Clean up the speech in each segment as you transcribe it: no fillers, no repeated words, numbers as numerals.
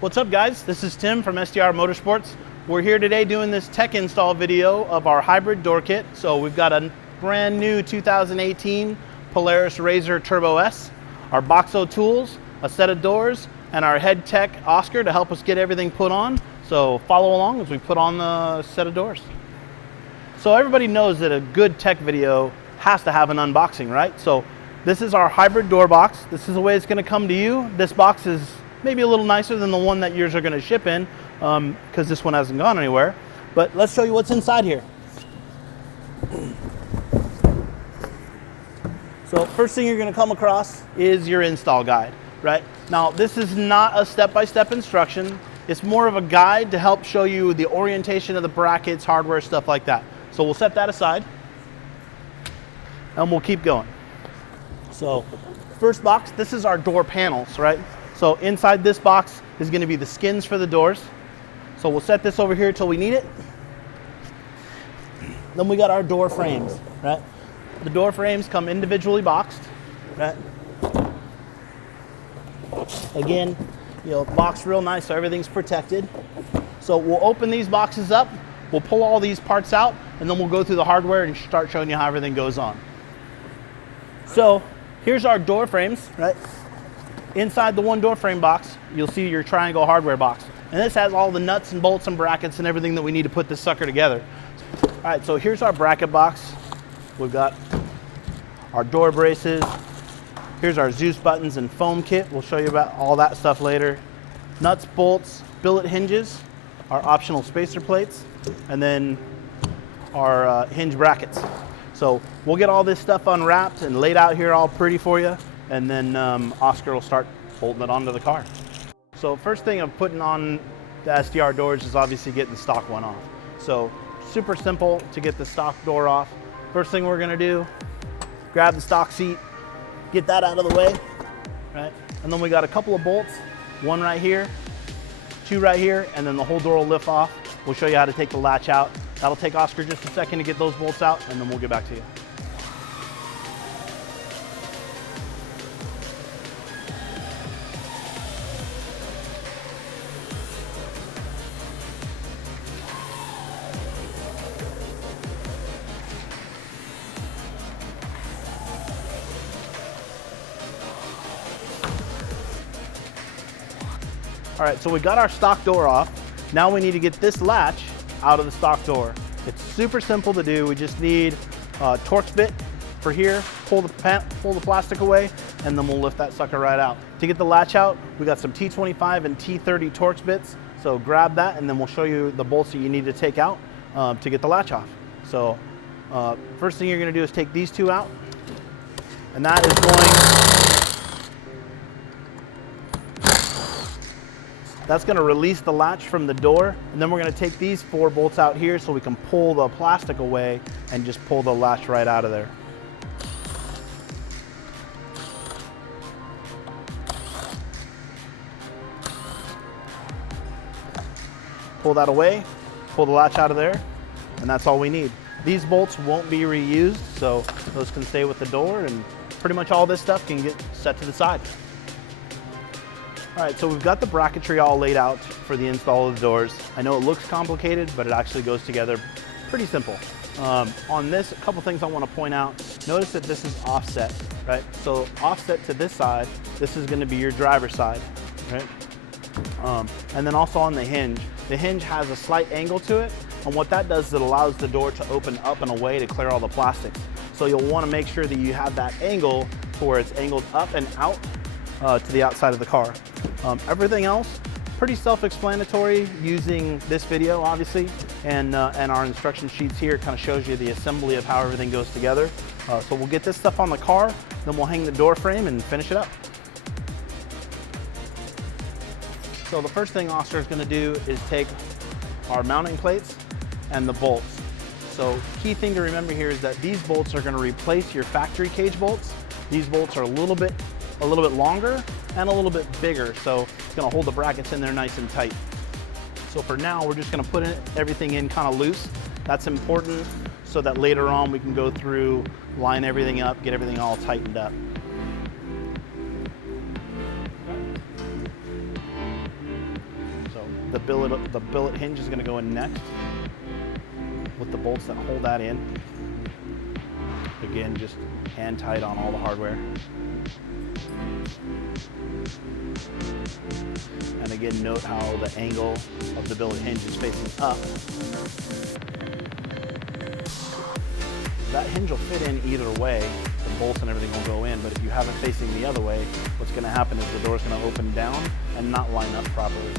What's up guys, this is Tim from Sdr Motorsports. We're here today doing this tech install video of our hybrid door kit. So we've got a brand new 2018 Polaris Rzr Turbo S, our Boxo tools, a set of doors, and our head tech Oscar to help us get everything put on. So follow along as we put on the set of doors. So everybody knows that a good tech video has to have an unboxing, right? So this is our hybrid door box. This is the way it's gonna come to you. This box is maybe a little nicer than the one that yours are gonna ship in because this one hasn't gone anywhere. But let's show you what's inside here. So first thing you're gonna come across is your install guide, right? Now this is not a step-by-step instruction. It's more of a guide to help show you the orientation of the brackets, hardware, stuff like that. So we'll set that aside and we'll keep going. So first box, this is our door panels, right? So inside this box is going to be the skins for the doors. So we'll set this over here till we need it. Then we got our door frames, right? The door frames come individually boxed, right? Again, you know, boxed real nice so everything's protected. So we'll open these boxes up, we'll pull all these parts out, and then we'll go through the hardware and start showing you how everything goes on. So here's our door frames, right? Inside the one door frame box, you'll see your triangle hardware box. And this has all the nuts and bolts and brackets and everything that we need to put this sucker together. All right, so here's our bracket box. We've got our door braces. Here's our Zeus buttons and foam kit. We'll show you about all that stuff later. Nuts, bolts, billet hinges, our optional spacer plates, and then our hinge brackets. So we'll get all this stuff unwrapped and laid out here all pretty for you. And then Oscar will start bolting it onto the car. So first thing of putting on the Sdr doors is obviously getting the stock one off. So super simple to get the stock door off. First thing we're gonna do, grab the stock seat, get that out of the way, right? And then we got a couple of bolts, one right here, two right here, and then the whole door will lift off. We'll show you how to take the latch out. That'll take Oscar just a second to get those bolts out, and then we'll get back to you. All right, so we got our stock door off. Now we need to get this latch out of the stock door. It's super simple to do. We just need a Torx bit for here, pull the plastic away, and then we'll lift that sucker right out. To get the latch out, we got some T25 and T30 Torx bits. So grab that, and then we'll show you the bolts that you need to take out to get the latch off. So first thing you're gonna do is take these two out, and that is That's gonna release the latch from the door, and then we're gonna take these four bolts out here so we can pull the plastic away and just pull the latch right out of there. Pull that away, pull the latch out of there, and that's all we need. These bolts won't be reused, so those can stay with the door, and pretty much all this stuff can get set to the side. All right, so we've got the bracketry all laid out for the install of the doors. I know it looks complicated, but it actually goes together pretty simple. On this, a couple things I want to point out. Notice that this is offset, right? So offset to this side, this is going to be your driver's side, right? And then also on the hinge has a slight angle to it, and what that does is it allows the door to open up and away to clear all the plastics. So you'll want to make sure that you have that angle to where it's angled up and out to the outside of the car. Everything else, pretty self-explanatory using this video, obviously, and our instruction sheets here kind of shows you the assembly of how everything goes together. So we'll get this stuff on the car, then we'll hang the door frame and finish it up. So the first thing Oscar is going to do is take our mounting plates and the bolts. So key thing to remember here is that these bolts are going to replace your factory cage bolts. These bolts are a little bit longer and a little bit bigger, so it's going to hold the brackets in there nice and tight. So for now, we're just going to put everything in kind of loose. That's important so that later on we can go through, line everything up, get everything all tightened up. So the billet hinge is going to go in next with the bolts that hold that in. Again, just hand tight on all the hardware. And again, note how the angle of the billet hinge is facing up. That hinge will fit in either way. The bolts and everything will go in, but if you have it facing the other way, what's going to happen is the door is going to open down and not line up properly.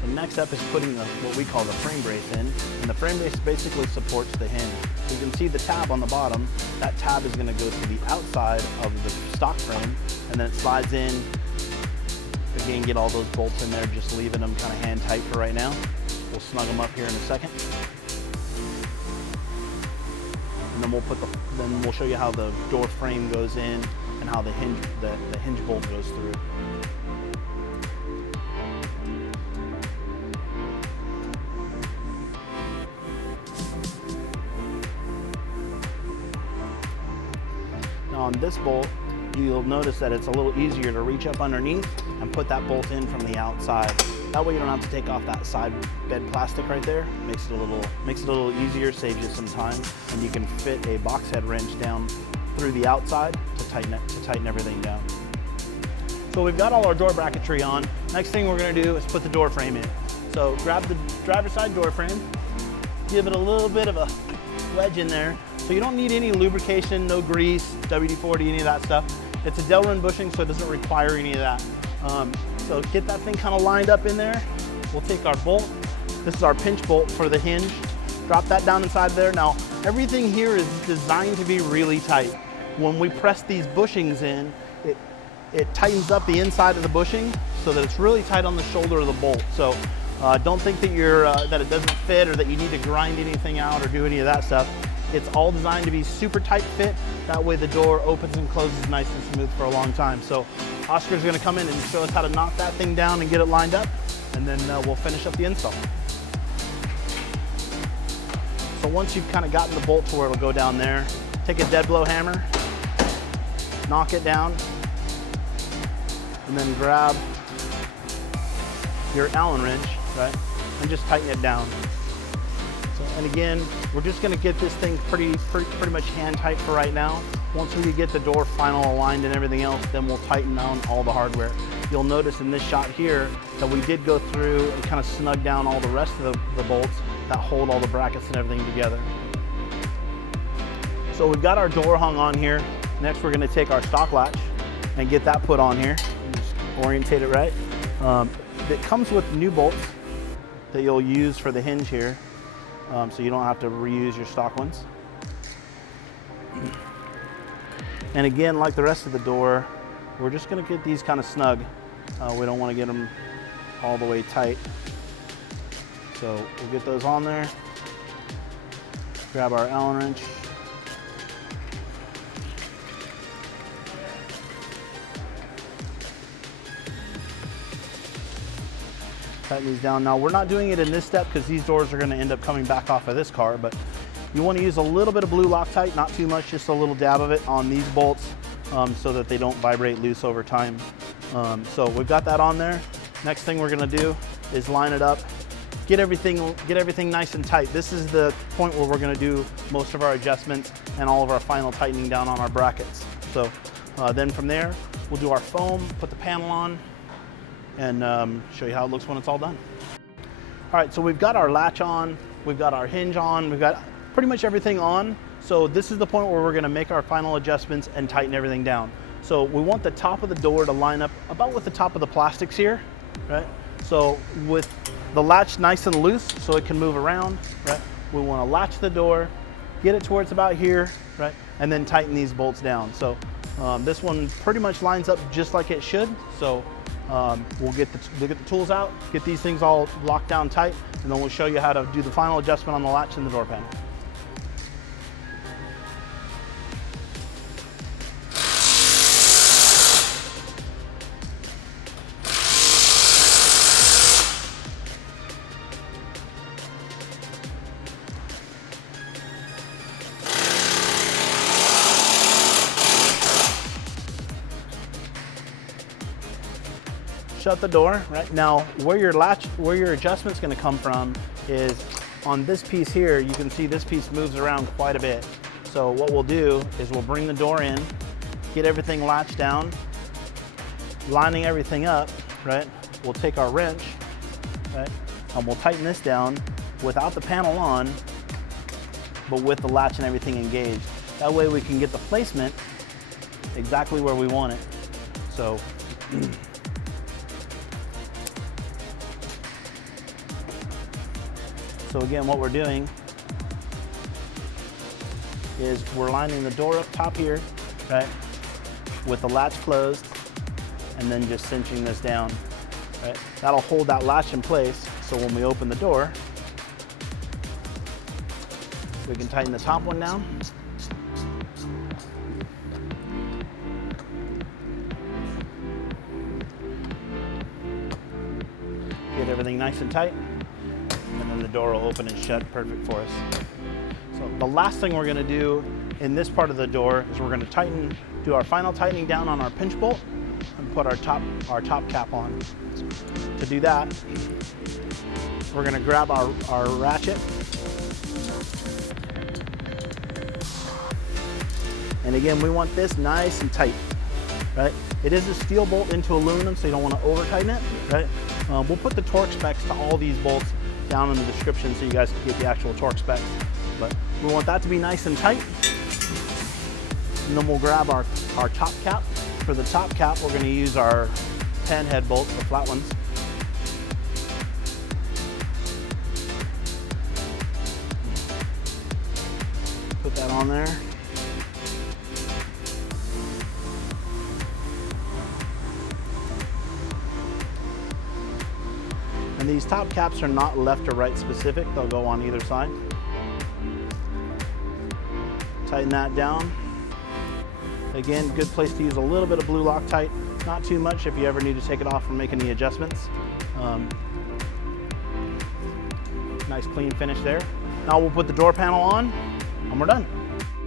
So next up is putting what we call the frame brace in, and the frame brace basically supports the hinge. You can see the tab on the bottom. That tab is going to go to the outside of the stock frame, and then it slides in. Again, get all those bolts in there, just leaving them kind of hand tight for right now. We'll snug them up here in a second. And then we'll show you how the door frame goes in and how the hinge bolt goes through. Now on this bolt, you'll notice that it's a little easier to reach up underneath and put that bolt in from the outside. That way you don't have to take off that side bed plastic right there. Makes it a little easier, saves you some time, and you can fit a box head wrench down through the outside to tighten everything down. So we've got all our door bracketry on. Next thing we're going to do is put the door frame in. So grab the driver's side door frame, give it a little bit of a wedge in there. So you don't need any lubrication, no grease, WD-40, any of that stuff. It's a Delrin bushing, so it doesn't require any of that. So get that thing kind of lined up in there. We'll take our bolt. This is our pinch bolt for the hinge. Drop that down inside there. Now, everything here is designed to be really tight. When we press these bushings in, it tightens up the inside of the bushing so that it's really tight on the shoulder of the bolt. So don't think that that it doesn't fit or that you need to grind anything out or do any of that stuff. It's all designed to be super tight fit. That way the door opens and closes nice and smooth for a long time. So Oscar's gonna come in and show us how to knock that thing down and get it lined up, and then we'll finish up the install. So once you've kind of gotten the bolt to where it'll go down there, take a dead blow hammer, knock it down, and then grab your Allen wrench, right, and just tighten it down. So, and again, we're just gonna get this thing pretty much hand tight for right now. Once we get the door final aligned and everything else, then we'll tighten down all the hardware. You'll notice in this shot here that we did go through and kind of snug down all the rest of the bolts that hold all the brackets and everything together. So we've got our door hung on here. Next we're gonna take our stock latch and get that put on here. Just orientate it right. It comes with new bolts that you'll use for the hinge here. So you don't have to reuse your stock ones. And again, like the rest of the door, we're just gonna get these kind of snug. We don't wanna get them all the way tight. So we'll get those on there. Grab our Allen wrench. Tighten these down. Now we're not doing it in this step because these doors are going to end up coming back off of this car, but you want to use a little bit of blue Loctite, not too much, just a little dab of it on these bolts so that they don't vibrate loose over time. So we've got that on there. Next thing we're going to do is line it up, get everything nice and tight. This is the point where we're going to do most of our adjustments and all of our final tightening down on our brackets. So then from there, we'll do our foam, put the panel on, and show you how it looks when it's all done. All right, so we've got our latch on, we've got our hinge on, we've got pretty much everything on. So this is the point where we're gonna make our final adjustments and tighten everything down. So we want the top of the door to line up about with the top of the plastics here, right? So with the latch nice and loose so it can move around, right? We wanna latch the door, get it to where it's about here, right? And then tighten these bolts down. So this one pretty much lines up just like it should. So we'll get the tools out, get these things all locked down tight, and then we'll show you how to do the final adjustment on the latch and the door panel. shut the door, right? Now, where your adjustment's gonna come from is on this piece here. You can see this piece moves around quite a bit. So what we'll do is we'll bring the door in, get everything latched down, lining everything up, right? We'll take our wrench, right? And we'll tighten this down without the panel on, but with the latch and everything engaged. That way we can get the placement exactly where we want it. So, so again, what we're doing is we're lining the door up top here, right, with the latch closed, and then just cinching this down, right? That'll hold that latch in place, so when we open the door, we can tighten the top one down. Get everything nice and tight, and then the door will open and shut perfect for us. So the last thing we're gonna do in this part of the door is we're gonna do our final tightening down on our pinch bolt and put our top cap on. To do that, we're gonna grab our ratchet, and again, we want this nice and tight, right? It is a steel bolt into aluminum, so you don't want to over tighten it, right? We'll put the torque specs to all these bolts down in the description so you guys can get the actual torque specs. But we want that to be nice and tight. And then we'll grab our top cap. For the top cap, we're going to use our 10 head bolts, the flat ones. Put that on there. And these top caps are not left or right specific, they'll go on either side. Tighten that down. Again, good place to use a little bit of blue Loctite, not too much if you ever need to take it off and make any adjustments. Nice clean finish there. Now we'll put the door panel on and we're done.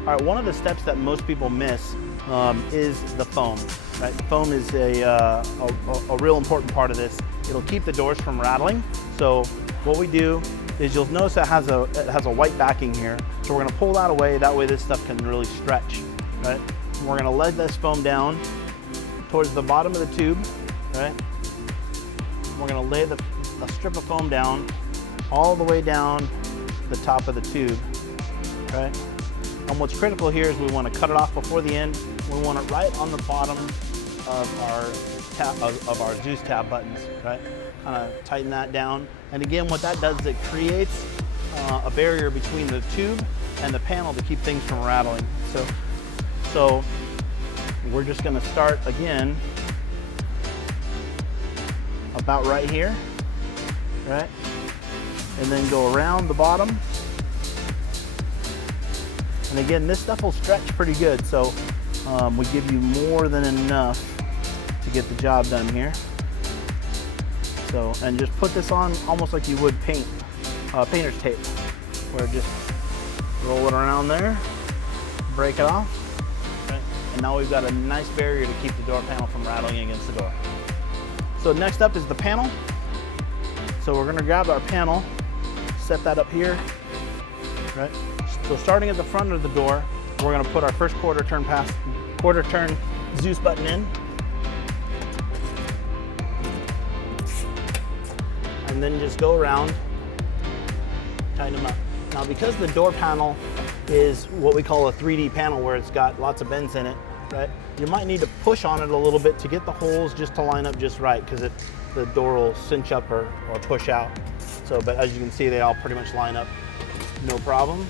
All right, one of the steps that most people miss is the foam. Right? The foam is a real important part of this. It'll keep the doors from rattling. So what we do is you'll notice it has a white backing here. So we're gonna pull that away. That way this stuff can really stretch, right? And we're gonna lay this foam down towards the bottom of the tube, right? And we're gonna lay a strip of foam down all the way down the top of the tube, right? And what's critical here is we wanna cut it off before the end. We want it right on the bottom of our Zeus tab buttons, right? Kind of tighten that down. And again, what that does is it creates a barrier between the tube and the panel to keep things from rattling. So we're just gonna start again about right here, right? And then go around the bottom. And again, this stuff will stretch pretty good, so we give you more than enough to get the job done here. So, and just put this on almost like you would painter's tape, where just roll it around there, break it off, right? And now we've got a nice barrier to keep the door panel from rattling against the door. So next up is the panel. So we're gonna grab our panel, set that up here, right? So starting at the front of the door, we're gonna put our first quarter turn Zeus button in. And then just go around, tighten them up. Now because the door panel is what we call a 3D panel where it's got lots of bends in it, right? You might need to push on it a little bit to get the holes just to line up just right, because the door will cinch up or push out. So, but as you can see, they all pretty much line up, no problem.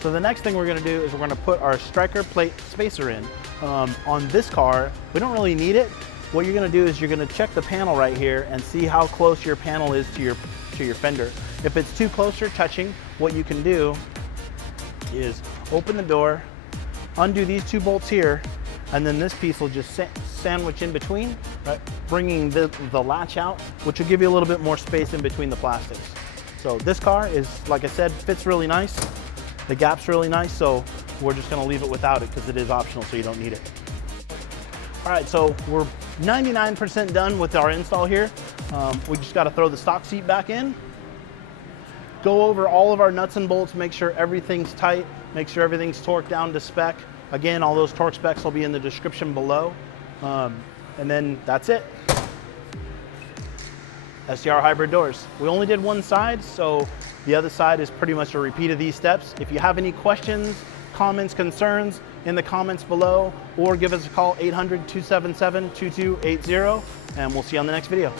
So the next thing we're gonna do is we're gonna put our striker plate spacer in. On this car, we don't really need it. What you're gonna do is you're gonna check the panel right here and see how close your panel is to your fender. If it's too close or touching, what you can do is open the door, undo these two bolts here, and then this piece will just sandwich in between, right? Bringing the latch out, which will give you a little bit more space in between the plastics. So this car is, like I said, fits really nice. The gap's really nice, so we're just gonna leave it without it because it is optional, so you don't need it. All right, so 99% done with our install here. We just got to throw the stock seat back in, go over all of our nuts and bolts, make sure everything's tight, make sure everything's torqued down to spec. Again, all those torque specs will be in the description below. And then that's it. Sdr hybrid doors. We only did one side, so the other side is pretty much a repeat of these steps. If you have any questions, comments, concerns, in the comments below, or give us a call, 800-277-2280, and we'll see you on the next video.